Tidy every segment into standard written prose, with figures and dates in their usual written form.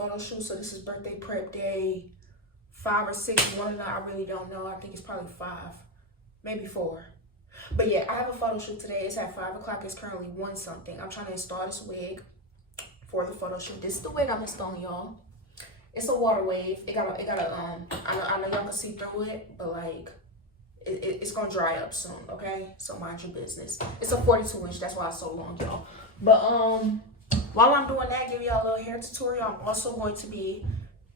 photo shoot. So this is birthday prep day 5 or 6. One of them, I really don't know. I think it's probably 5, maybe 4. But yeah, I have a photo shoot today. It's at 5 o'clock. It's currently 1 something. I'm trying to install this wig for the photo shoot. This is the wig I'm installing, y'all. It's a water wave. It got a I know y'all can see through it, but like it's gonna dry up soon, okay? So mind your business. It's a 42 inch, that's why it's so long, y'all. But while I'm doing that, give y'all a little hair tutorial. I'm also going to be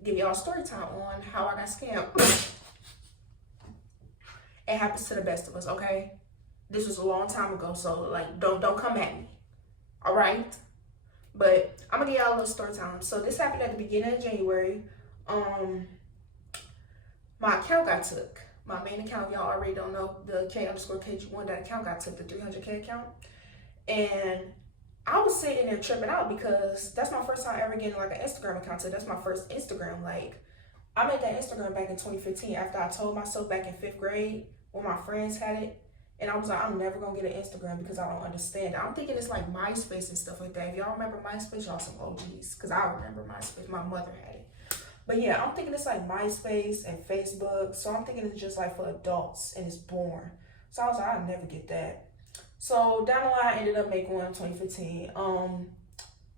give y'all a story time on how I got scammed. It happens to the best of us, okay? This was a long time ago, so like don't come at me. Alright? But I'm gonna give y'all a little story time. So this happened at the beginning of January. My account got took. My main account, y'all already don't know, the K_KG1, that account got took, the 300K account. And I was sitting there tripping out because that's my first time ever getting like an Instagram account. So that's my first Instagram. Like, I made that Instagram back in 2015 after I told myself back in 5th grade when my friends had it. And I was like, I'm never gonna get an Instagram because I don't understand it. I'm thinking it's like MySpace and stuff like that. If y'all remember MySpace, y'all some OGs. Because I remember MySpace. My mother had it. But yeah, I'm thinking it's like MySpace and Facebook. So I'm thinking it's just like for adults and it's boring. So I was like, I'll never get that. So down the line, I ended up making one in 2015.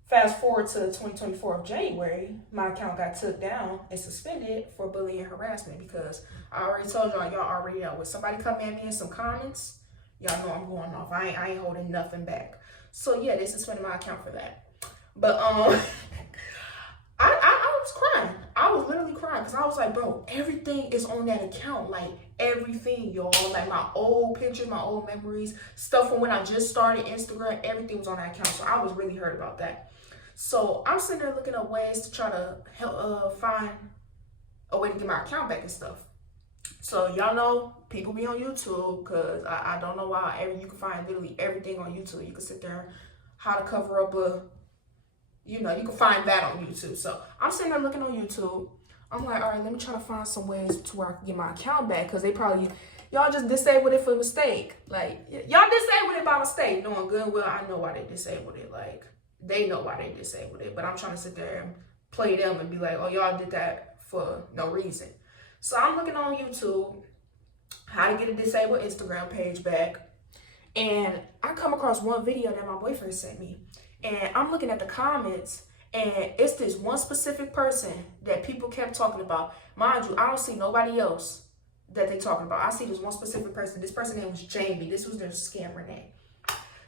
Fast forward to 2024 of January, my account got took down and suspended for bullying and harassment because I already told y'all already know. When somebody come at me in some comments, y'all know I'm going off. I ain't holding nothing back. So yeah, they suspended my account for that. But I was crying. I was literally crying because I was like, bro, everything is on that account. Like everything, y'all. Like my old pictures, my old memories, stuff from when I just started Instagram, everything was on that account. So I was really hurt about that. So I'm sitting there looking up ways to try to help find a way to get my account back and stuff. So y'all know people be on YouTube because I don't know why you can find literally everything on YouTube. You can sit there, how to cover up you can find that on YouTube. So I'm sitting there looking on YouTube. I'm like, all right, let me try to find some ways to where I can get my account back because y'all just disabled it for a mistake. Like, y'all disabled it by mistake, knowing good and well I know why they disabled it. Like, they know why they disabled it. But I'm trying to sit there and play them and be like, oh, y'all did that for no reason. So I'm looking on YouTube how to get a disabled Instagram page back. And I come across one video that my boyfriend sent me. And I'm looking at the comments, and it's this one specific person that people kept talking about. Mind you, I don't see nobody else that they talking about. I see this one specific person. This person's name was Jamie. This was their scammer name.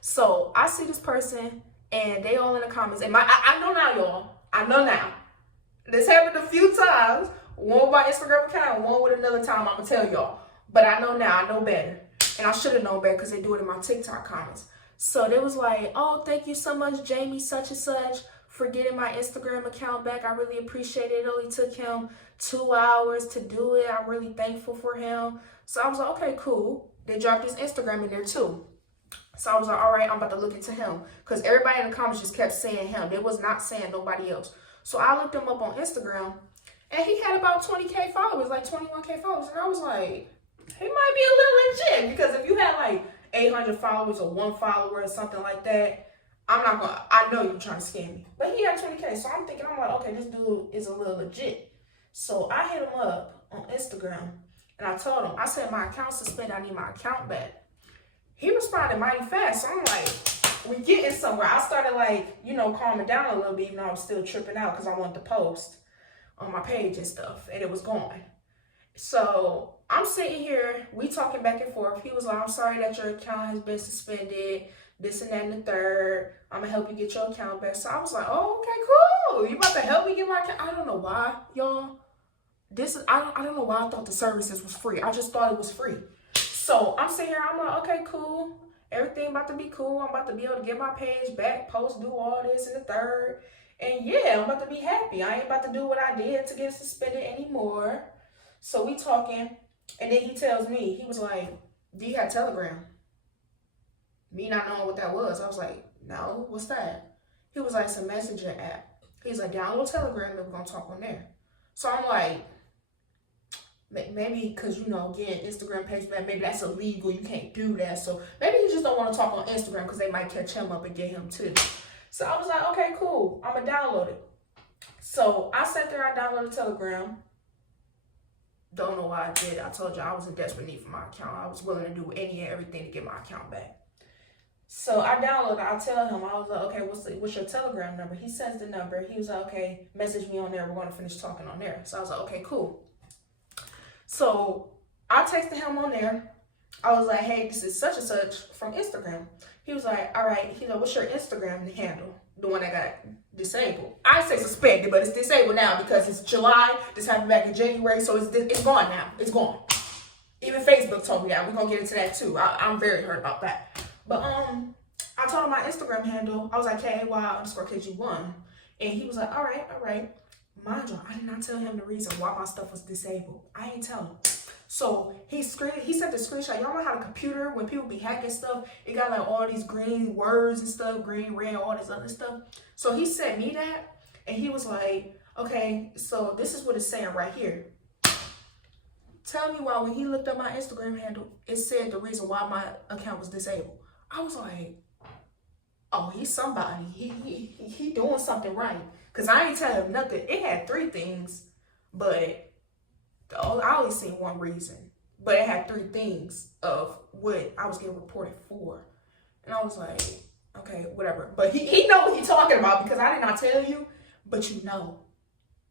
So I see this person, and they all in the comments. And I know now, y'all. I know now. This happened a few times. One with my Instagram account, one with another time I'm going to tell y'all. But I know now. I know better. And I should have known better because they do it in my TikTok comments. So they was like, oh, thank you so much, Jamie such and such, for getting my Instagram account back. I really appreciate it. It only took him 2 hours to do it. I'm really thankful for him. So I was like, okay, cool. They dropped his Instagram in there too. So I was like, all right, I'm about to look into him. Because everybody in the comments just kept saying him. They was not saying nobody else. So I looked him up on Instagram, and he had about 20K followers, like 21K followers. And I was like, he might be a little legit. Because if you had like 800 followers or 1 follower or something like that, I know you're trying to scam me. But he had 20K, so I'm like, okay, this dude is a little legit. So I hit him up on Instagram, and I told him, I said, my account suspended, I need my account back. He responded mighty fast, so I'm like, we getting somewhere. I started like, calming down a little bit, even though I was still tripping out because I wanted to post on my page and stuff, and it was going. So I'm sitting here, we talking back and forth. He was like, I'm sorry that your account has been suspended, this and that and the third. I'm gonna help you get your account back. So I was like, oh, okay, cool. You about to help me get my account? I don't know why, y'all. I don't know why I thought the services was free. I just thought it was free. So I'm sitting here, I'm like, okay, cool. Everything about to be cool. I'm about to be able to get my page back, post, do all this and the third. And yeah, I'm about to be happy. I ain't about to do what I did to get suspended anymore. So we talking, and then he tells me, he was like, do you have Telegram? Me not knowing what that was. I was like, no, what's that? He was like, it's a messenger app. He's like, download Telegram and we're going to talk on there. So I'm like, maybe because, again, Instagram page, maybe that's illegal. You can't do that. So maybe he just don't want to talk on Instagram because they might catch him up and get him too. So I was like, okay, cool. I'm going to download it. So I sat there, I downloaded Telegram. Don't know why I did. I told you I was in desperate need for my account. I was willing to do any and everything to get my account back. So I downloaded, I tell him, I was like, okay, what's your Telegram number? He sends the number. He was like, okay, message me on there. We're going to finish talking on there. So I was like, okay, cool. So I texted him on there. I was like, hey, this is such and such from Instagram. He was like, all right. He like, what's your Instagram handle? The one that got disabled. I say suspended, but it's disabled now because it's July. This happened back in January, so it's gone now. It's gone. Even Facebook told me that. We're going to get into that too. I'm very hurt about that. But I told him my Instagram handle. I was like, KAY_KG1. And he was like, all right. Mind you, I did not tell him the reason why my stuff was disabled. I ain't tell him. So he sent the screenshot. Y'all know how the computer, when people be hacking stuff, it got like all these green words and stuff, green, red, all this other stuff. So he sent me that, and he was like, okay, so this is what it's saying right here. Tell me why when he looked up my Instagram handle, it said the reason why my account was disabled. I was like, oh, he's somebody. He doing something right. Because I ain't tell him nothing. It had 3 things, but I only seen one reason. But it had 3 things of what I was getting reported for. And I was like, okay, whatever. But he know what he's talking about because I did not tell you, but you know.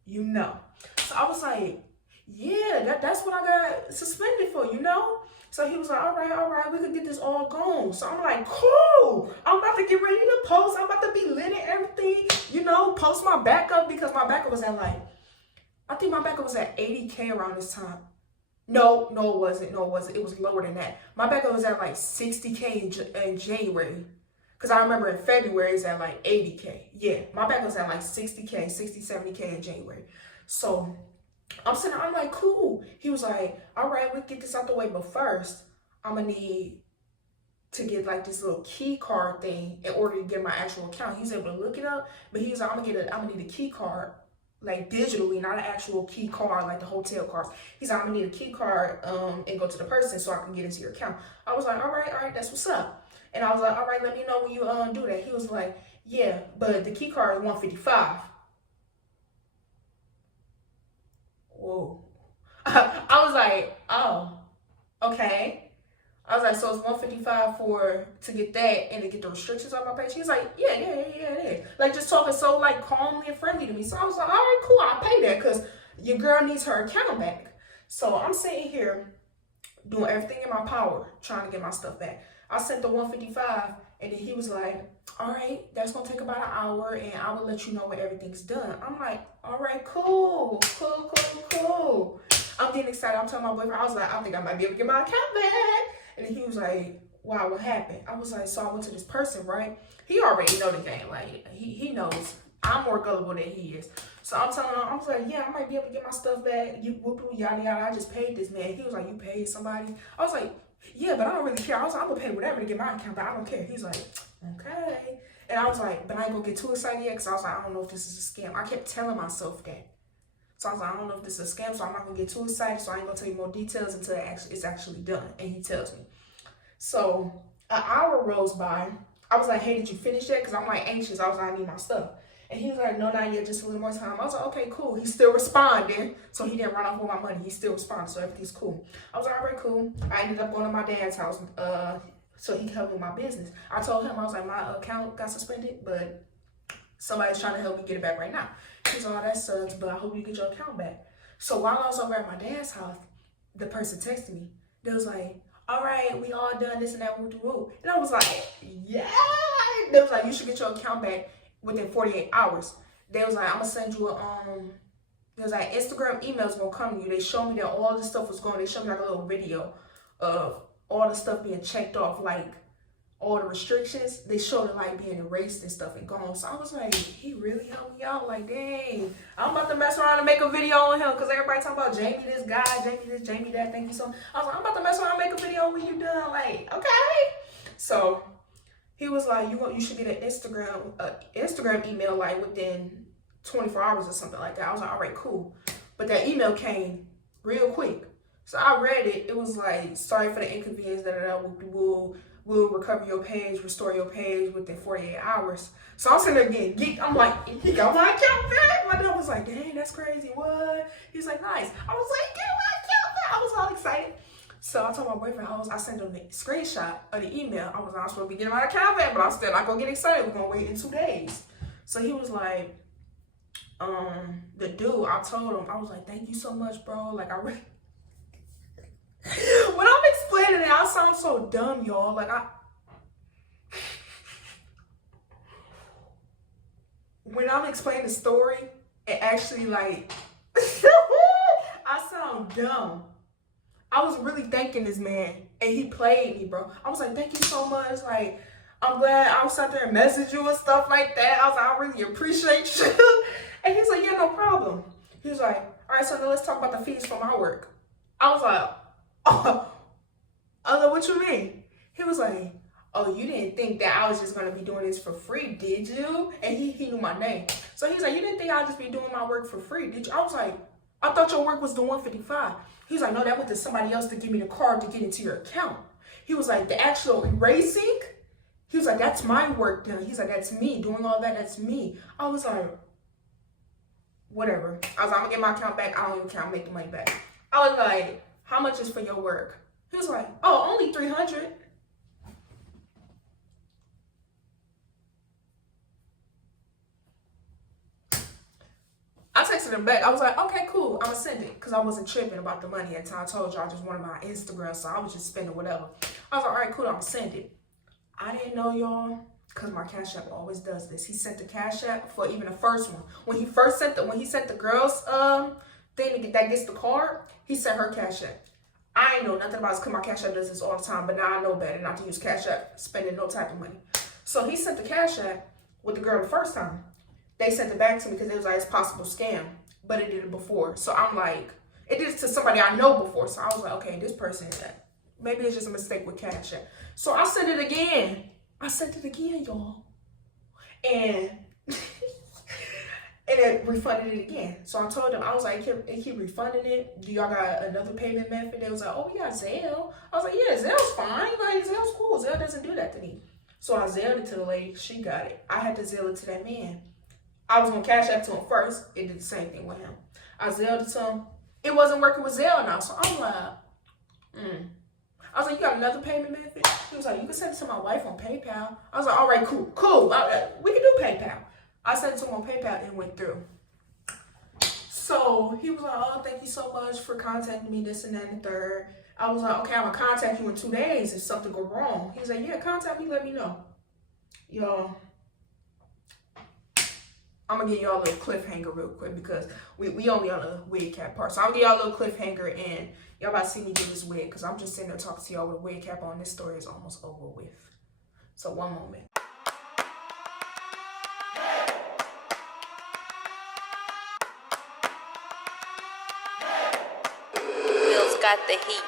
You know. So I was like, yeah, that's what I got suspended for, you know? So he was like, all right, we could get this all gone. So I'm like, cool. I'm about to get ready to post. I'm about to be lit and everything, you know, post my backup because my backup was at like, I think my backup was at 80K around this time. No, it wasn't. It was lower than that. My backup was at like 60K in January. Because I remember in February it's at like 80K. Yeah, my backup was at like 60K, 60, 70K in January. So I'm like, cool. He was like, all right, we get this out the way, but first, I'm gonna need to get like this little key card thing in order to get my actual account. He's able to look it up, but he's like, I'm gonna need a key card, like digitally, not an actual key card like the hotel cards. He's like, I'm gonna need a key card and go to the person so I can get into your account. I was like, all right, that's what's up. And I was like, all right, let me know when you do that. He was like, yeah, but the key card is $155. Whoa. I was like, oh, okay. I was like, so it's $155 to get that and to get the restrictions on my page. He's like, yeah, it is. Like just talking so like calmly and friendly to me. So I was like, all right, cool, I'll pay that because your girl needs her account back. So I'm sitting here doing everything in my power, trying to get my stuff back. I sent the $155 and then he was like, all right, that's gonna take about an hour and I will let you know when everything's done. I'm like, all right, cool. I'm getting excited. I'm telling my boyfriend, I was like, I think I might be able to get my account back. And then he was like, wow, what happened? I was like, so I went to this person, right? He already know the game. Like, he knows I'm more gullible than he is. So I'm telling him, I was like, yeah, I might be able to get my stuff back. You whoop, yada, yada. I just paid this man. He was like, you paid somebody? I was like, yeah, but I don't really care. I was like, I'm going to pay whatever to get my account back. I don't care. He's like, okay. And I was like, but I ain't going to get too excited yet because I was like, I don't know if this is a scam. I kept telling myself that. So I was like, I don't know if this is a scam, so I'm not going to get too excited, so I ain't going to tell you more details until it's actually done. And he tells me. So an hour rolls by. I was like, hey, did you finish that? Because I'm like anxious. I was like, I need my stuff. And he was like, no, not yet, just a little more time. I was like, okay, cool. He's still responding. So he didn't run off with my money. He still responded, so everything's cool. I was like, all right, cool. I ended up going to my dad's house so he could help me with my business. I told him, I was like, my account got suspended, but somebody's trying to help me get it back right now. He's like, oh, that sucks, but I hope you get your account back. So while I was over at my dad's house, the person texted me. They was like, all right, we all done this and that, woo. And I was like, yeah. They was like, you should get your account back within 48 hours. They was like, I'm gonna send you they was like, Instagram emails gonna come to you. They showed me that all this stuff was going. They showed me like a little video of all the stuff being checked off, like all the restrictions. They showed it like being erased and stuff and gone. So I was like, he really helped me out. Like, dang, I'm about to mess around and make a video on him because everybody talking about Jamie this guy, Jamie this, Jamie that. Thank you so much. I was like, I'm about to mess around and make a video when you done. Like, okay. So he was like, you should get an Instagram email like within 24 hours or something like that. I was like, all right, cool. But that email came real quick. So I read it. It was like, sorry for the inconvenience, we'll recover your page, restore your page within 48 hours. So I'm sitting there getting geeked. I'm like, he got my account back. My dad was like, dang, that's crazy. What? He's like, nice. I was like, get my account back. I was all excited. So I told my boyfriend, I sent him the screenshot of the email. I was like, I'm supposed to be getting my account back, but I'm still not going to get excited. We're going to wait in 2 days. So he was like, the dude, I told him, I was like, thank you so much, bro. Like, I really, when I'm explaining it, I sound so dumb, y'all. Like, when I'm explaining the story, it actually, like, I sound dumb. I was really thanking this man, and he played me, bro. I was like, thank you so much. Like, I'm glad I was out there and message you and stuff like that. I was like, I really appreciate you. And he's like, yeah, no problem. He was like, all right, so now let's talk about the fees for my work. I was like, oh, I was like, what you mean? He was like, oh, you didn't think that I was just going to be doing this for free, did you? And he knew my name. So he's like, you didn't think I'd just be doing my work for free, did you? I was like, I thought your work was the $155. He's like, no, that went to somebody else to give me the card to get into your account. He was like, the actual erasing, he was like, that's my work done. He's like, that's me doing all that. That's me. I was like, whatever. I was like, I'm going to get my account back. I don't even care. I'll make the money back. I was like, how much is for your work? He was like, oh, only $300. I texted him back. I was like, okay, cool. I'm going to send it. Because I wasn't tripping about the money. Until I told you I just wanted my Instagram. So I was just spending whatever. I was like, all right, cool. I'm going to send it. I didn't know, y'all. Because my Cash App always does this. He sent the Cash App for even the first one. When he sent the girls thing that gets the card, he sent her Cash App. I ain't know nothing about this because my Cash App does this all the time. But now I know better not to use Cash App spending no type of money. So he sent the Cash App with the girl the first time. They sent it back to me because it was like, it's possible scam. But it did it before. So I'm like, it did it to somebody I know before. So I was like, okay, this person, maybe it's just a mistake with Cash App. So I sent it again. I sent it again, y'all. And it refunded it again. So I told them, I was like, it keep refunding it. Do y'all got another payment method? They was like, oh, we got Zelle. I was like, yeah, Zelle's fine. Like, Zelle's cool. Zelle doesn't do that to me. So I Zelled it to the lady. She got it. I had to Zelle it to that man. I was going to Cash App to him first. It did the same thing with him. I Zelled it to him. It wasn't working with Zelle now. So I'm like, I was like, you got another payment method? He was like, you can send it to my wife on PayPal. I was like, all right, cool. We can do PayPal. I sent it to him on PayPal and it went through. So he was like, oh, thank you so much for contacting me, this and that and the third. I was like, okay, I'm going to contact you in 2 days if something go wrong. He was like, yeah, contact me, let me know. Y'all, I'm going to give y'all a little cliffhanger real quick because we only on the wig cap part. So I'm going to give y'all a little cliffhanger and y'all about to see me do this wig because I'm just sitting there talking to y'all with a wig cap on. This story is almost over with. So one moment. Will's got the heat.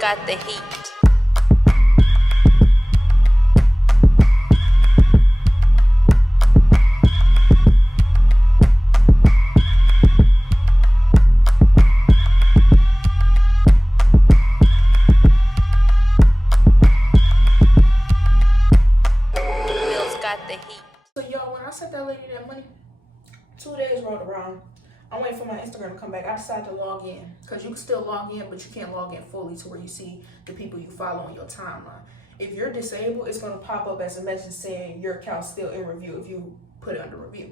Got the heat. Will's got the heat. So y'all, when I sent that lady that money, 2 days rolled around. I'm waiting for my Instagram to come back. I decided to log in because you can still log in, but you can't log in fully to where you see the people you follow on your timeline. If you're disabled, it's going to pop up as a message saying your account's still in review if you put it under review.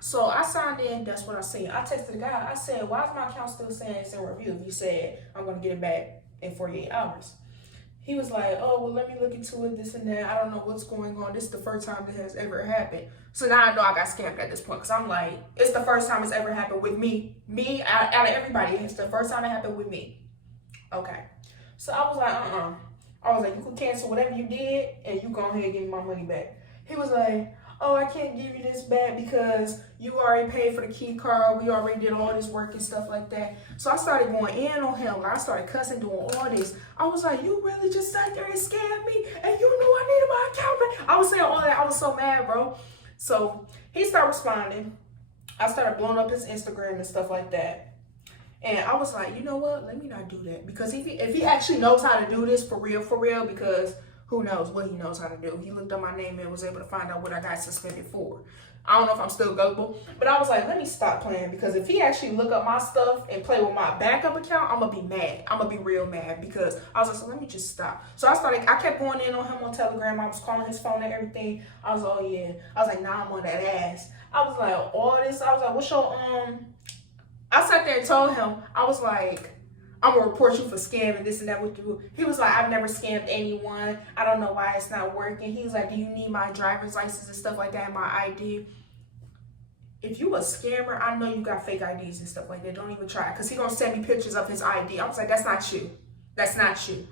So I signed in. That's what I seen. I texted the guy. I said, why is my account still saying it's in review if you said I'm going to get it back in 48 hours? He was like, oh, well, let me look into it, this and that. I don't know what's going on. This is the first time that has ever happened. So now I know I got scammed at this point, because I'm like, it's the first time it's ever happened with me. Me, out of everybody, it's the first time it happened with me. Okay. So I was like, I was like, you can cancel whatever you did, and you go ahead and give me my money back. He was like, oh, I can't give you this back because you already paid for the key card. We already did all this work and stuff like that. So I started going in on him. I started cussing, doing all this. I was like, you really just sat there and scammed me, and you knew I needed my account back. I was saying all that. I was so mad, bro. So he started responding. I started blowing up his Instagram and stuff like that. And I was like, you know what? Let me not do that. Because if he actually knows how to do this for real, because who knows what he knows how to do. He looked up my name and was able to find out what I got suspended for. I don't know if I'm still gullible, but I was like, let me stop playing, because if he actually look up my stuff and play with my backup account, I'm going to be mad. I'm going to be real mad, because I was like, so let me just stop. So I kept going in on him on Telegram. I was calling his phone and everything. I was like, oh yeah. I was like, nah, I'm on that ass. I was like, all this. I was like, what's your, I sat there and told him, I was like, I'm gonna report you for scamming this and that with you. He was like, I've never scammed anyone. I don't know why it's not working. He was like, do you need my driver's license and stuff like that, and my ID? If you a scammer, I know you got fake IDs and stuff like that. Don't even try, because he gonna send me pictures of his ID. I was like, that's not you. That's not you.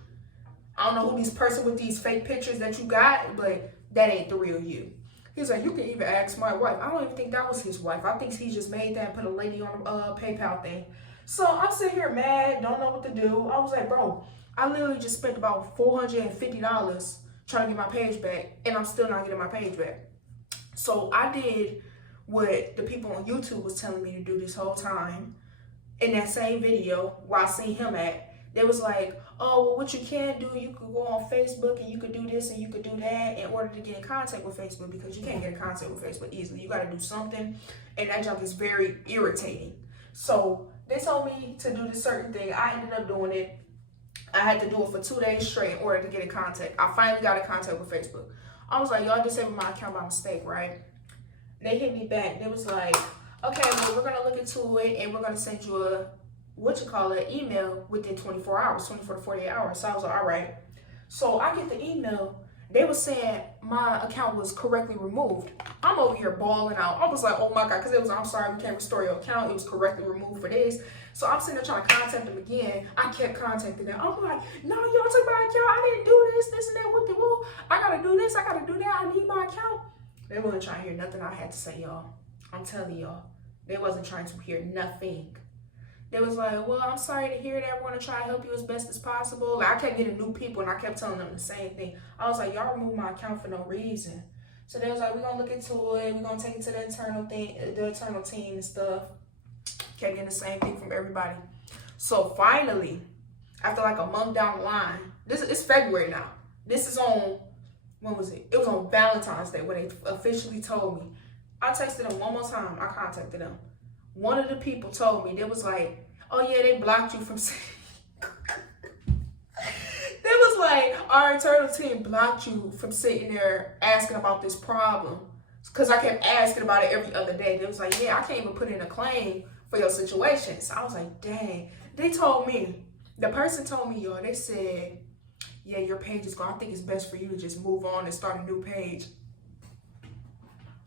I don't know who this person with these fake pictures that you got, but that ain't the real you. He's like, you can even ask my wife. I don't even think that was his wife. I think he just made that and put a lady on a PayPal thing. So I'm sitting here mad, don't know what to do. I was like, bro, I literally just spent about $450 trying to get my page back, and I'm still not getting my page back. So I did what the people on YouTube was telling me to do this whole time. In that same video where I seen him at, they was like, oh, well, what you can do, you could go on Facebook and you could do this and you could do that in order to get in contact with Facebook, because you can't get in contact with Facebook easily. You got to do something, and that junk is very irritating. So they told me to do this certain thing. I ended up doing it. I had to do it for 2 days straight in order to get in contact. I finally got in contact with Facebook. I was like, y'all disabled my account by mistake, right? They hit me back. They was like, okay, well, we're going to look into it, and we're going to send you a, email within 24 hours, 24 to 48 hours. So I was like, all right. So I get the email. They were saying my account was correctly removed. I'm over here bawling out. I was like, oh my God, because it was, I'm sorry, we can't restore your account. It was correctly removed for this. So I'm sitting there trying to contact them again. I kept contacting them. I'm like, no, y'all took my account. I didn't do this and that with the woo. I got to do this. I got to do that. I need my account. They wasn't trying to hear nothing I had to say, y'all. I'm telling y'all. They wasn't trying to hear nothing. They was like, well, I'm sorry to hear that. We're going to try to help you as best as possible. Like, I kept getting new people, and I kept telling them the same thing. I was like, y'all removed my account for no reason. So they was like, we're going to look into it. We're going to take it to the internal team and stuff. Kept getting the same thing from everybody. So finally, after like a month down the line, it's February now. This is on, when was it? It was on Valentine's Day when they officially told me. I texted them one more time. I contacted them. One of the people told me, they was like, oh yeah, they blocked you from saying. They was like, our internal team blocked you from sitting there asking about this problem. Because I kept asking about it every other day. They was like, yeah, I can't even put in a claim for your situation. So I was like, dang. They told me, the person told me, y'all, they said, yeah, your page is gone. I think it's best for you to just move on and start a new page.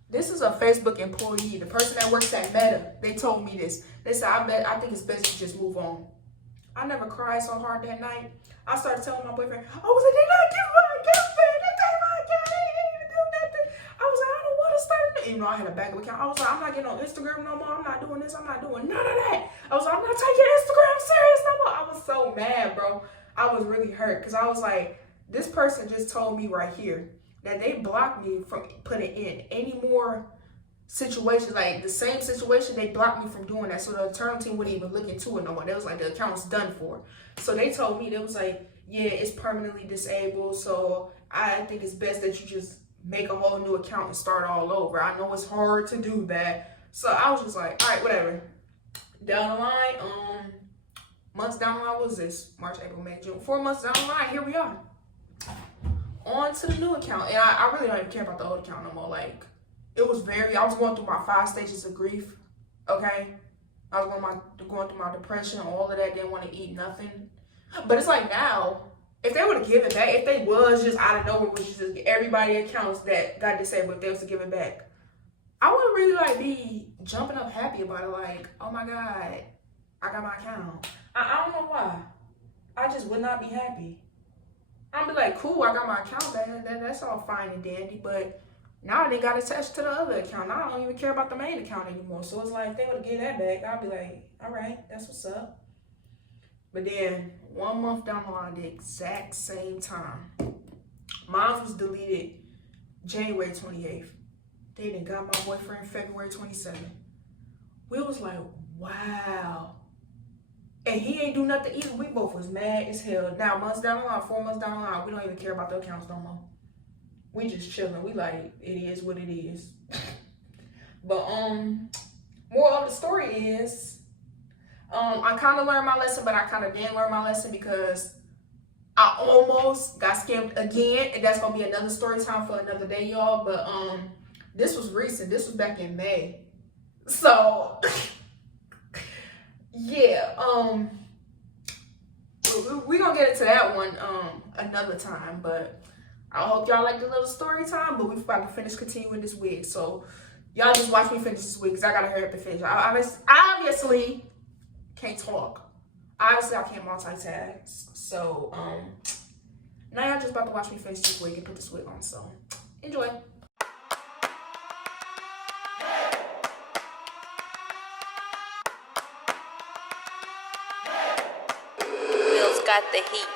This is a Facebook employee, the person that works at Meta. They told me this. They said, I think it's best to just move on. I never cried so hard that night. I started telling my boyfriend, I was like, they not giving my account back. They take my account. They ain't even do nothing. I was like, I don't want to start a new. Even though I had a backup account. I was like, I'm not getting on Instagram no more. I'm not doing this. I'm not doing none of that. I was like, I'm not taking Instagram serious no more. I was so mad, bro. I was really hurt because I was like, this person just told me right here that they blocked me from putting in any more situations, like the same situation, they blocked me from doing that. So the internal team wouldn't even look into it no more. They was like, the account's done for. So they told me, they was like, yeah, it's permanently disabled. So I think it's best that you just make a whole new account and start all over. I know it's hard to do that. So I was just like, all right, whatever. Down the line, months down the line, what was this? March, April, May, June. 4 months down the line, here we are. On to the new account. And I really don't even care about the old account no more. Like, I was going through my 5 stages of grief, okay? I was going through my depression, all of that, didn't want to eat nothing. But it's like now, if they would have given back, if they was just out of nowhere, was just everybody accounts that got disabled, if they was to give it back, I wouldn't really like be jumping up happy about it. Like, oh my God, I got my account. I don't know why. I just would not be happy. I'd be like, cool, I got my account back. That's all fine and dandy. But now they got attached to the other account. Now I don't even care about the main account anymore. So it's like, if they would have given that back, I'd be like, all right, that's what's up. But then 1 month down the line, the exact same time, mine was deleted January 28th. They done got my boyfriend February 27th. We was like, wow. And he ain't do nothing either. We both was mad as hell. Now, months down the line, 4 months down the line, we don't even care about the accounts no more. We just chilling. We like, it is what it is. But moral of the story is, I kind of learned my lesson, but I kind of didn't learn my lesson because I almost got scammed again, and that's gonna be another story time for another day, y'all. But this was recent. This was back in May, so yeah. We gonna get into that one another time. But I hope y'all like the little story time. But we about to continue with this wig, so y'all just watch me finish this wig because I gotta hurry up and finish. I obviously can't talk. Obviously, I can't multitask. So, now y'all just about to watch me finish this wig and put this wig on. So, enjoy. Will's got the heat.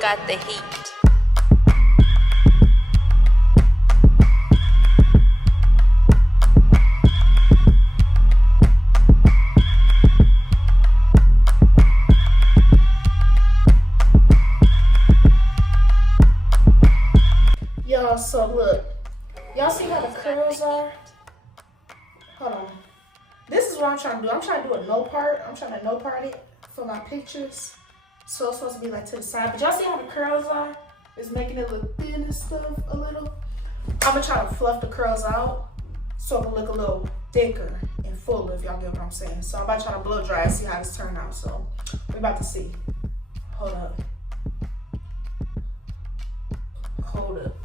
Got the heat. Y'all, so look. Y'all see how the curls are? Hold on. This is what I'm trying to do. I'm trying to do a no part. I'm trying to no part it for my pictures. So it's supposed to be like to the side. But y'all see how the curls are? It's making it look thin and stuff a little. I'm gonna try to fluff the curls out so it can look a little thicker and fuller, if y'all get what I'm saying. So I'm about to try to blow dry and see how this turn out. So we're about to see. Hold up. Hold up.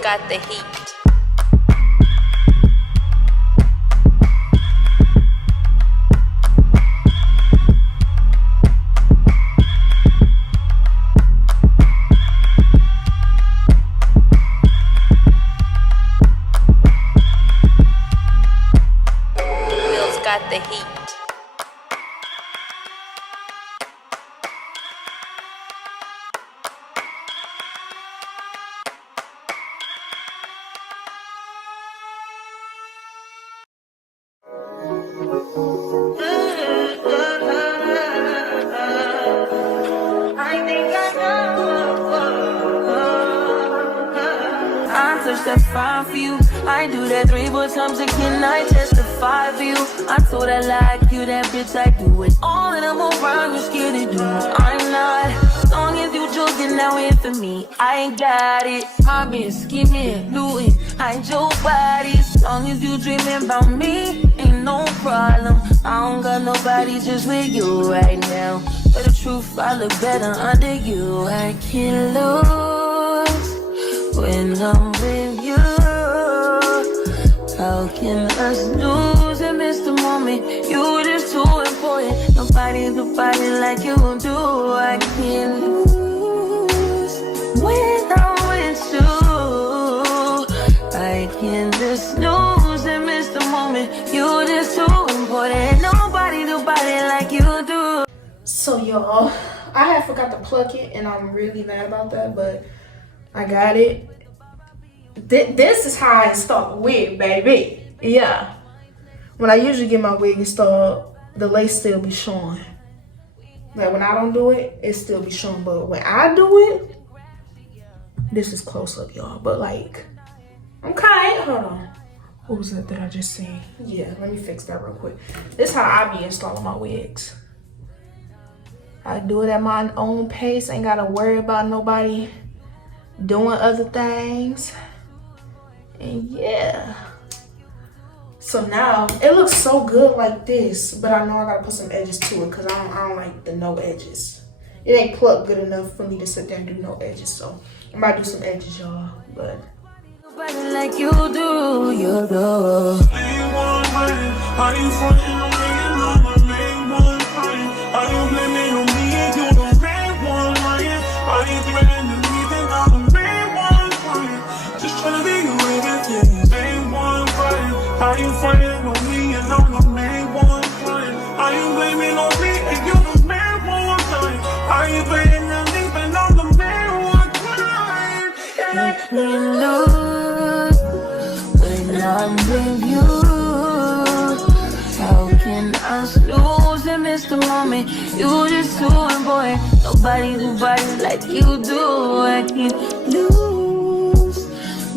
Got the heat. Will's got the heat. That's fine for you. I do that 3-4 times again. I testify for you. I told I like you, that bitch. I do it all, and I'm around. You're scared to do. I'm not. As long as you joking, now in for me. I ain't got it. Mobbing, scheming, looting. I ain't your body. As long as you dreaming about me, ain't no problem. I don't got nobody just with you right now. But the truth, I look better under you. I can't lose when I'm with you. How can us lose and miss the moment? You just too important. Nobody like you do. I can't lose when I'm with you. I can't just snooze and miss the moment. You just too important. Nobody do body like you do. So y'all, I had forgot to plug it, and I'm really mad about that, but I got it. This is how I install a wig, baby. Yeah. When I usually get my wig installed, the lace still be showing. Like when I don't do it, it still be showing. But when I do it, this is close up, y'all. But like, okay, hold on. What was that I just seen? Yeah, let me fix that real quick. This is how I be installing my wigs. I do it at my own pace. Ain't gotta worry about nobody doing other things. And yeah. So now it looks so good like this, but I know I gotta put some edges to it because I don't like the no edges. It ain't plucked good enough for me to sit there and do no edges. So I might do some edges, y'all. But Nobody like you do, you do. Are you frontin' on me and I'm the main one crying? Are you blaming on me and you the main one lying? Are you threatening me and I'm the main one crying? Just tryna be your everything, main one crying. Are you frontin' on me and I'm the main one crying? Are you blaming on me and you the main one crying? Are you threatening me and I'm the main one crying? I can't lose when I'm with you. How can I snooze and miss the moment? You just too important. Nobody do body like you do. I can't lose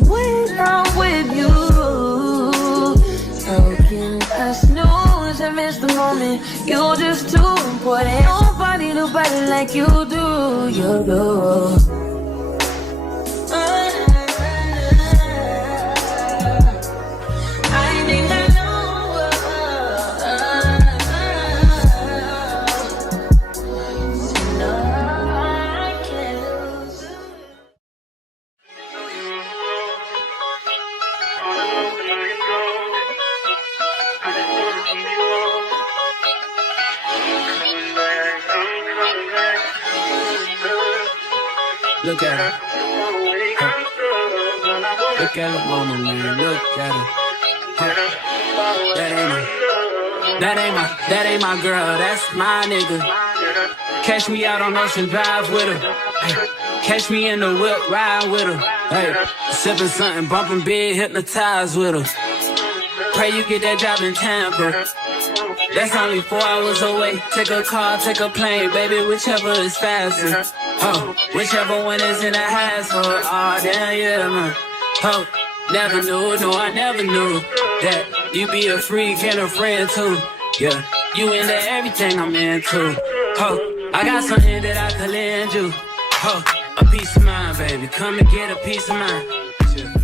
when I'm with you. How can I snooze and miss the moment? You just too important. Nobody do body like you do. You do. Look at her. Look at her mama, man. Look at her. That ain't my girl. That's my nigga. Catch me out on Ocean Drive with her. Hey, catch me in the whip, ride with her. Hey, sipping something, bumping big, hypnotized with her. Pray you get that job in Tampa. That's only 4 hours away. Take a car, take a plane, baby, whichever is faster. Oh, whichever one is in the hassle. Oh, damn, yeah, man. Oh, never knew, no, I never knew that you be a freak and a friend too. Yeah, you into everything I'm into. Oh, I got something that I could lend you. Oh, a piece of mind, baby. Come and get a piece of mind. Yeah.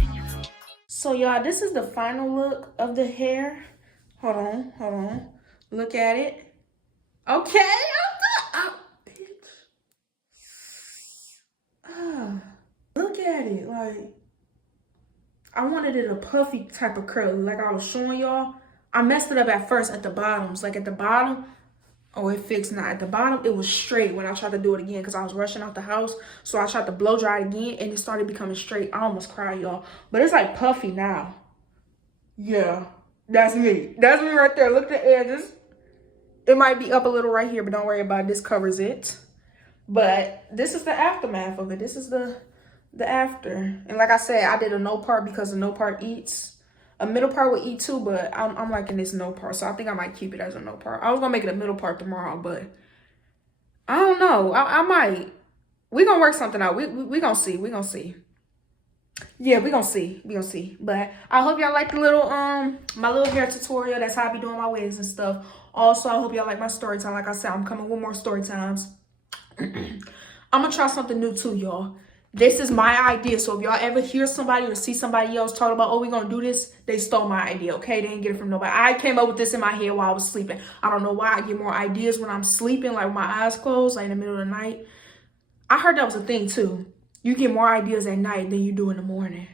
so y'all, this is the final look of the hair. Hold on. Look at it. Okay, look at it. Like, I wanted it a puffy type of curl, like I was showing y'all. I messed it up at first at the bottoms. Like at the bottom, oh, it fixed now. At the bottom, it was straight when I tried to do it again because I was rushing out the house. So I tried to blow dry it again and it started becoming straight. I almost cried, y'all. But it's like puffy now. Yeah, that's me. That's me right there. Look at the edges. It might be up a little right here, but don't worry about it. This covers it. But this is the aftermath of it. This is the after. And like I said, I did a no part because the no part eats. A middle part would eat too, but I'm liking this no part. So I think I might keep it as a no part. I was going to make it a middle part tomorrow, but I don't know. I might. We're going to work something out. We going to see. We're going to see. Yeah, we're going to see. We're going to see. But I hope y'all like the little, my little hair tutorial. That's how I be doing my wigs and stuff. Also, I hope y'all like my story time. Like I said, I'm coming with more story times. I'm going to try something new too, y'all. This is my idea. So if y'all ever hear somebody or see somebody else talk about, oh, we're going to do this, they stole my idea, okay? They didn't get it from nobody. I came up with this in my head while I was sleeping. I don't know why I get more ideas when I'm sleeping, like with my eyes closed, like in the middle of the night. I heard that was a thing too. You get more ideas at night than you do in the morning.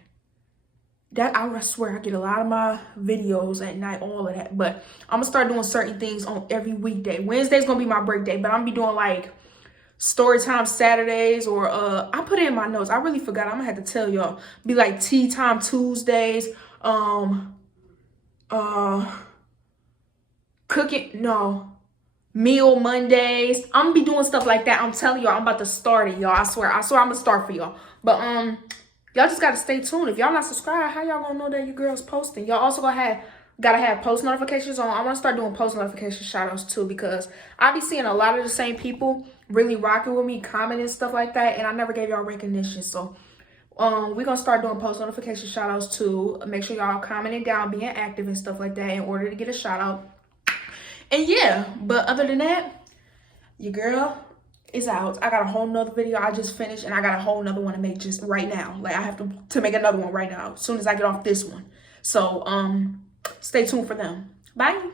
that I swear I get a lot of my videos at night, all of that. But I'm gonna start doing certain things on every weekday. Wednesday's gonna be my break day, but I'm gonna be doing like story time Saturdays, or I put it in my notes. I really forgot. I'm gonna have to tell y'all. Be like tea time Tuesdays, meal Mondays. I'm gonna be doing stuff like that. I'm telling y'all, I'm about to start it, y'all. I swear I'm gonna start for y'all. But y'all just gotta stay tuned. If y'all not subscribed, how y'all gonna know that your girl's posting? Y'all also gotta have post notifications on. I want to start doing post notification shout outs too, because I be seeing a lot of the same people really rocking with me, commenting stuff like that, and I never gave y'all recognition. So we're gonna start doing post notification shout outs too. Make sure y'all commenting down, being active and stuff like that in order to get a shout out. And yeah, but other than that, your girl is out. I got a whole nother video I just finished, and I got a whole nother one to make just right now. Like I have to make another one right now as soon as I get off this one. So stay tuned for them. Bye.